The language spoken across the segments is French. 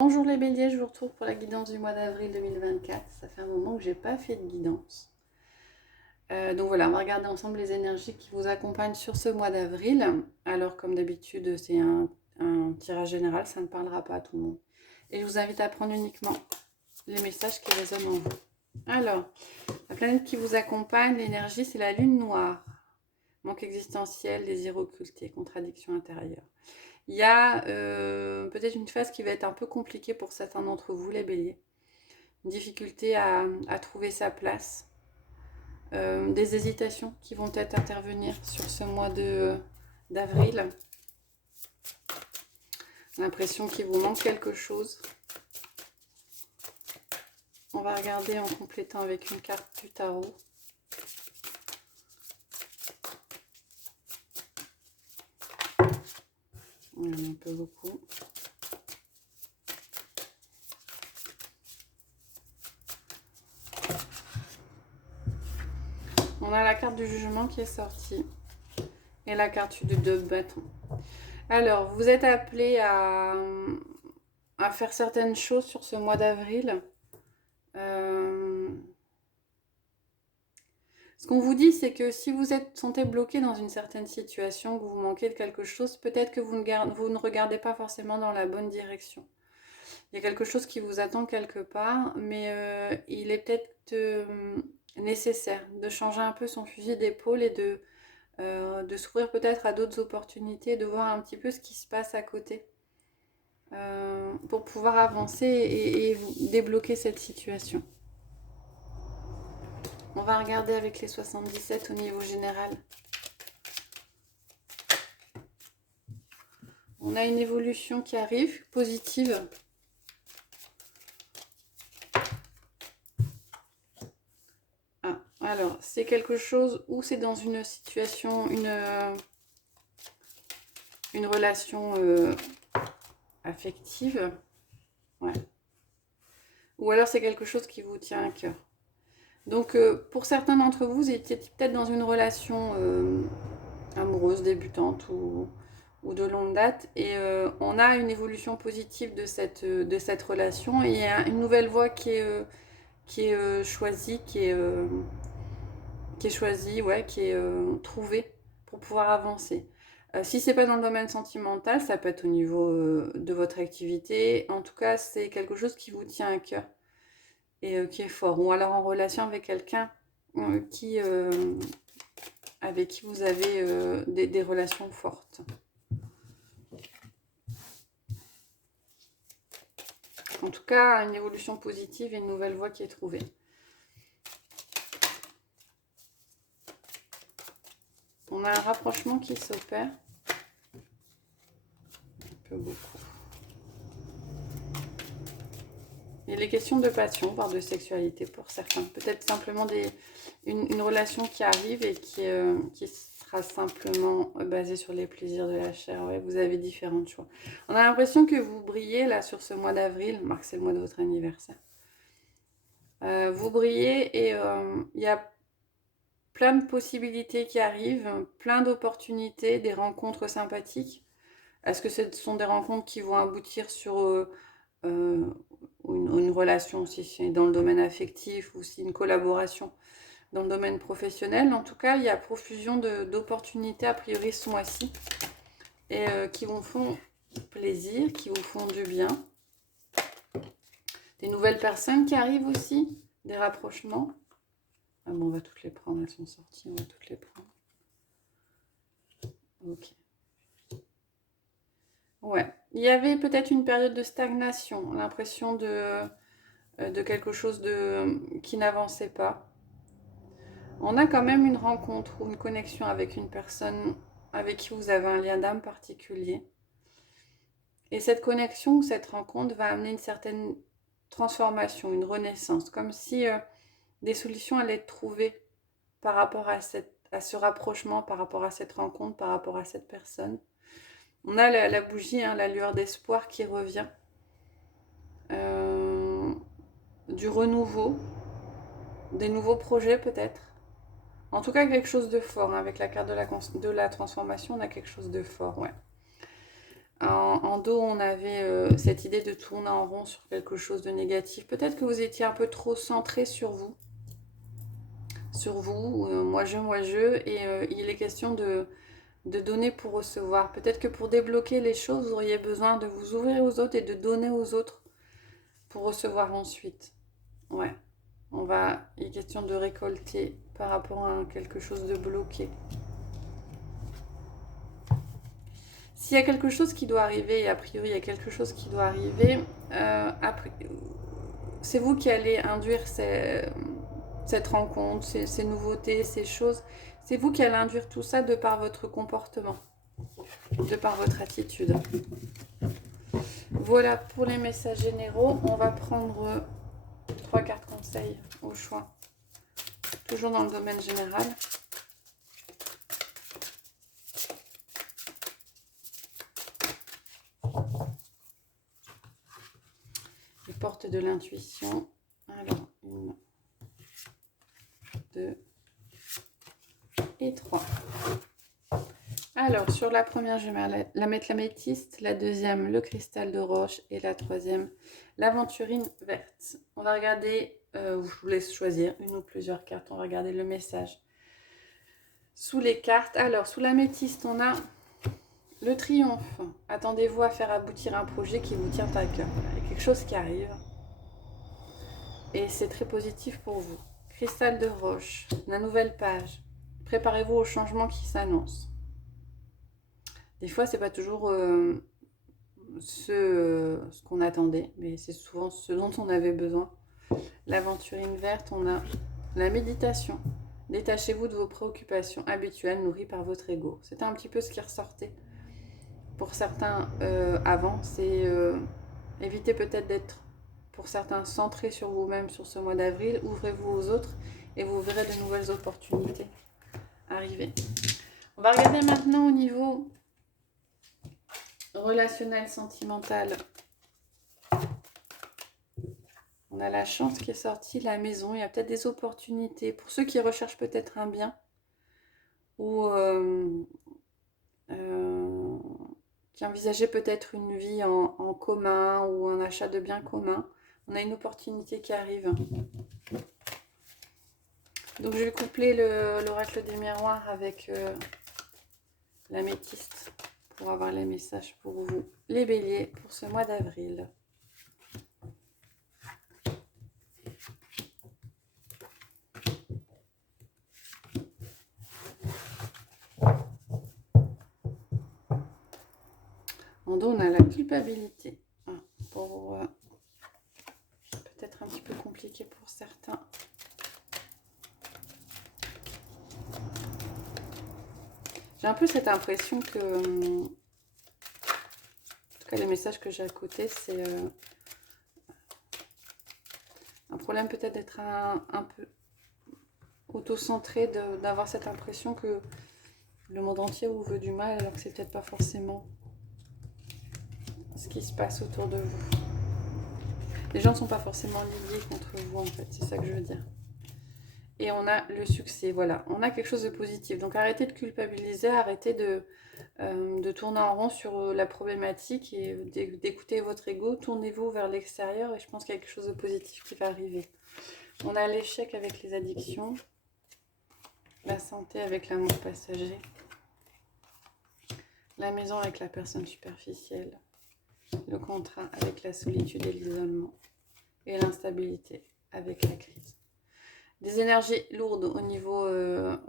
Bonjour les béliers, je vous retrouve pour la guidance du mois d'avril 2024. Ça fait un moment que j'ai pas fait de guidance. Donc voilà, on va regarder ensemble les énergies qui vous accompagnent sur ce mois d'avril. Alors comme d'habitude, c'est un tirage général, ça ne parlera pas à tout le monde. Et je vous invite à prendre uniquement les messages qui résonnent en vous. Alors, la planète qui vous accompagne, l'énergie, c'est la lune noire. Manque existentiel, désir occulté, contradiction intérieure. Il y a peut-être une phase qui va être un peu compliquée pour certains d'entre vous, les béliers. Une difficulté à trouver sa place. Des hésitations qui vont peut-être intervenir sur ce mois d'avril. L'impression qu'il vous manque quelque chose. On va regarder en complétant avec une carte du tarot. Il y en a un peu beaucoup. On a la carte du jugement qui est sortie. Et la carte de 2 bâtons. Alors, vous êtes appelé à faire certaines choses sur ce mois d'avril. Ce qu'on vous dit, c'est que si vous êtes sentez bloqué dans une certaine situation, que vous manquez de quelque chose, peut-être que vous ne regardez pas forcément dans la bonne direction. Il y a quelque chose qui vous attend quelque part, mais il est peut-être nécessaire de changer un peu son fusil d'épaule et de s'ouvrir peut-être à d'autres opportunités, de voir un petit peu ce qui se passe à côté pour pouvoir avancer et débloquer cette situation. On va regarder avec les 77 au niveau général. On a une évolution qui arrive, positive. Ah, alors, c'est quelque chose où c'est dans une situation, une relation affective. Ouais. Ou alors c'est quelque chose qui vous tient à cœur. Donc, pour certains d'entre vous, vous étiez peut-être dans une relation amoureuse, débutante ou de longue date. Et on a une évolution positive de cette relation. Et il y a une nouvelle voie qui est choisie, qui est choisie, ouais, qui est trouvée pour pouvoir avancer. Si c'est pas dans le domaine sentimental, ça peut être au niveau de votre activité. En tout cas, c'est quelque chose qui vous tient à cœur et qui est fort. Ou alors en relation avec quelqu'un avec qui vous avez des relations fortes. En tout cas, une évolution positive et une nouvelle voie qui est trouvée. On a un rapprochement qui s'opère. Un peu beaucoup. Il est question de passion, voire de sexualité pour certains. Peut-être simplement une relation qui arrive et qui sera simplement basée sur les plaisirs de la chair. Ouais, vous avez différents choix. On a l'impression que vous brillez là sur ce mois d'avril. Marc, c'est le mois de votre anniversaire. Vous brillez et il y a plein de possibilités qui arrivent, plein d'opportunités, des rencontres sympathiques. Est-ce que ce sont des rencontres qui vont aboutir sur une relation, si c'est dans le domaine affectif ou si une collaboration dans le domaine professionnel? En tout cas, il y a profusion d'opportunités a priori ce mois-ci et qui vous font plaisir, qui vous font du bien. Des nouvelles personnes qui arrivent aussi, des rapprochements. Ah bon, on va toutes les prendre, elles sont sorties, on va toutes les prendre. Ok. Ouais. Il y avait peut-être une période de stagnation, l'impression de quelque chose qui n'avançait pas. On a quand même une rencontre ou une connexion avec une personne avec qui vous avez un lien d'âme particulier. Et cette connexion ou cette rencontre va amener une certaine transformation, une renaissance, comme si des solutions allaient être trouvées par rapport à ce rapprochement, par rapport à cette rencontre, par rapport à cette personne. On a la bougie, hein, la lueur d'espoir qui revient. Du renouveau, des nouveaux projets peut-être. En tout cas, quelque chose de fort. Hein, avec la carte de la transformation, on a quelque chose de fort, ouais. En dos, on avait cette idée de tourner en rond sur quelque chose de négatif. Peut-être que vous étiez un peu trop centré sur vous, moi je, et il est question de donner pour recevoir. Peut-être que pour débloquer les choses, vous auriez besoin de vous ouvrir aux autres et de donner aux autres pour recevoir ensuite. Ouais, il est question de récolter par rapport à quelque chose de bloqué. S'il y a quelque chose qui doit arriver, et a priori il y a quelque chose qui doit arriver, c'est vous qui allez induire cette rencontre, ces nouveautés, ces choses. C'est vous qui allez induire tout ça de par votre comportement, de par votre attitude. Voilà pour les messages généraux. On va prendre 3 cartes conseils au choix. Toujours dans le domaine général. Les portes de l'intuition. Alors, 1, 2 et 3. Alors, sur la première, je vais la mettre l'améthyste, la deuxième, le cristal de roche, et la troisième, l'aventurine verte. On va regarder, je vous laisse choisir une ou plusieurs cartes, on va regarder le message. Sous les cartes, alors, sous l'améthyste, on a le triomphe. Attendez-vous à faire aboutir un projet qui vous tient à cœur. Voilà, il y a quelque chose qui arrive, et c'est très positif pour vous. Cristal de roche, la nouvelle page. Préparez-vous au changement qui s'annonce. Des fois, c'est pas toujours ce qu'on attendait, mais c'est souvent ce dont on avait besoin. L'aventurine verte, on a la méditation. Détachez-vous de vos préoccupations habituelles nourries par votre ego. C'était un petit peu ce qui ressortait pour certains avant. C'est éviter peut-être d'être, pour certains, centrés sur vous-même sur ce mois d'avril. Ouvrez-vous aux autres et vous verrez de nouvelles opportunités arriver. On va regarder maintenant au niveau relationnel, sentimental. On a la chance qui est sortie, la maison. Il y a peut-être des opportunités pour ceux qui recherchent peut-être un bien ou qui envisageaient peut-être une vie en commun ou un achat de biens communs. On a une opportunité qui arrive. Donc je vais coupler l'oracle des miroirs avec l'améthyste pour avoir les messages pour vous, les béliers, pour ce mois d'avril. En dos, on a la culpabilité. Pour peut-être un petit peu compliqué pour certains. J'ai un peu cette impression que, en tout cas les messages que j'ai à côté, c'est un problème peut-être d'être un peu auto-centré, d'avoir cette impression que le monde entier vous veut du mal, alors que c'est peut-être pas forcément ce qui se passe autour de vous. Les gens ne sont pas forcément liés contre vous, en fait, c'est ça que je veux dire. Et on a le succès, voilà, on a quelque chose de positif. Donc arrêtez de culpabiliser, arrêtez de tourner en rond sur la problématique et d'écouter votre ego. Tournez-vous vers l'extérieur et je pense qu'il y a quelque chose de positif qui va arriver. On a l'échec avec les addictions, la santé avec l'amour passager, la maison avec la personne superficielle, le contrat avec la solitude et l'isolement, et l'instabilité avec la crise. Des énergies lourdes au niveau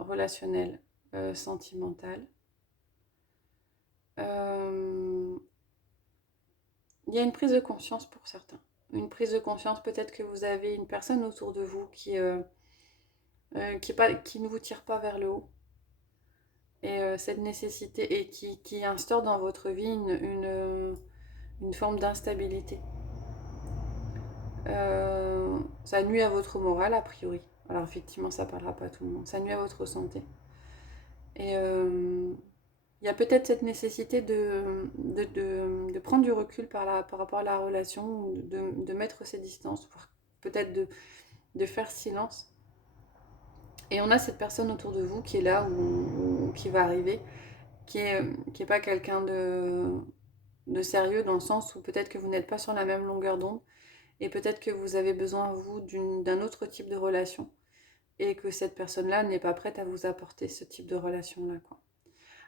relationnel, sentimental. Il y a une prise de conscience pour certains. Une prise de conscience, peut-être que vous avez une personne autour de vous qui ne vous tire pas vers le haut. Et cette nécessité, et qui instaure dans votre vie une forme d'instabilité. Ça nuit à votre morale, a priori. Alors effectivement, ça ne parlera pas à tout le monde. Ça nuit à votre santé. Et il y a peut-être cette nécessité de prendre du recul par rapport à la relation, de mettre ses distances, peut-être de faire silence. Et on a cette personne autour de vous qui est là ou qui va arriver, qui est pas quelqu'un de sérieux dans le sens où peut-être que vous n'êtes pas sur la même longueur d'onde et peut-être que vous avez besoin, vous, d'un autre type de relation et que cette personne-là n'est pas prête à vous apporter ce type de relation-là, quoi.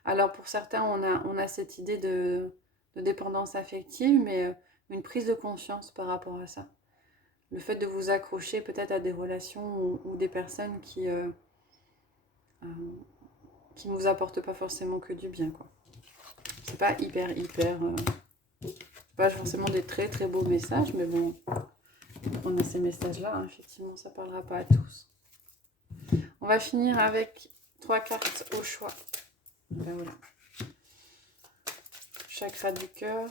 Alors pour certains, on a cette idée de dépendance affective, mais une prise de conscience par rapport à ça. Le fait de vous accrocher peut-être à des relations ou des personnes qui ne vous apportent pas forcément que du bien, quoi. C'est pas pas forcément des très très beaux messages, mais bon, on a ces messages-là, hein, effectivement, ça parlera pas à tous. On va finir avec 3 cartes au choix. Ben voilà. Chakra du cœur.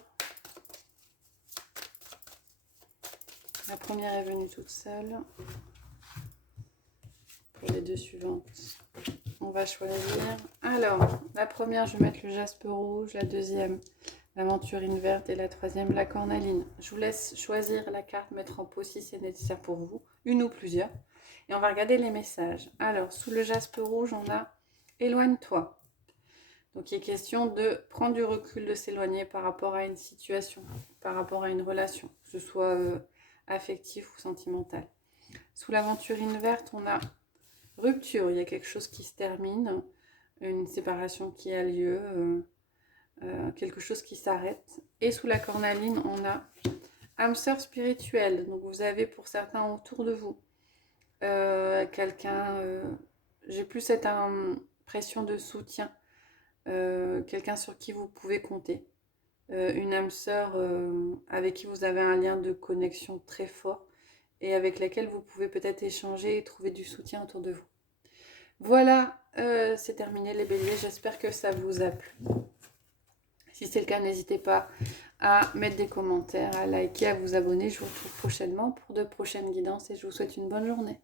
La première est venue toute seule. Pour les 2 suivantes, on va choisir. Alors, la première, je vais mettre le jaspe rouge. La deuxième, l'aventurine verte. Et la troisième, la cornaline. Je vous laisse choisir la carte, mettre en pause si c'est nécessaire pour vous. Une ou plusieurs. Et on va regarder les messages. Alors, sous le jaspe rouge, on a « Éloigne-toi ». Donc, il est question de prendre du recul, de s'éloigner par rapport à une situation, par rapport à une relation, que ce soit affectif ou sentimental. Sous l'aventurine verte, on a rupture, il y a quelque chose qui se termine, une séparation qui a lieu, quelque chose qui s'arrête. Et sous la cornaline, on a âme sœur spirituelle. Donc vous avez pour certains autour de vous quelqu'un, j'ai plus cette impression de soutien, quelqu'un sur qui vous pouvez compter. Une âme sœur avec qui vous avez un lien de connexion très fort et avec laquelle vous pouvez peut-être échanger et trouver du soutien autour de vous. Voilà, c'est terminé les béliers, j'espère que ça vous a plu. Si c'est le cas, n'hésitez pas à mettre des commentaires, à liker, à vous abonner. Je vous retrouve prochainement pour de prochaines guidances et je vous souhaite une bonne journée.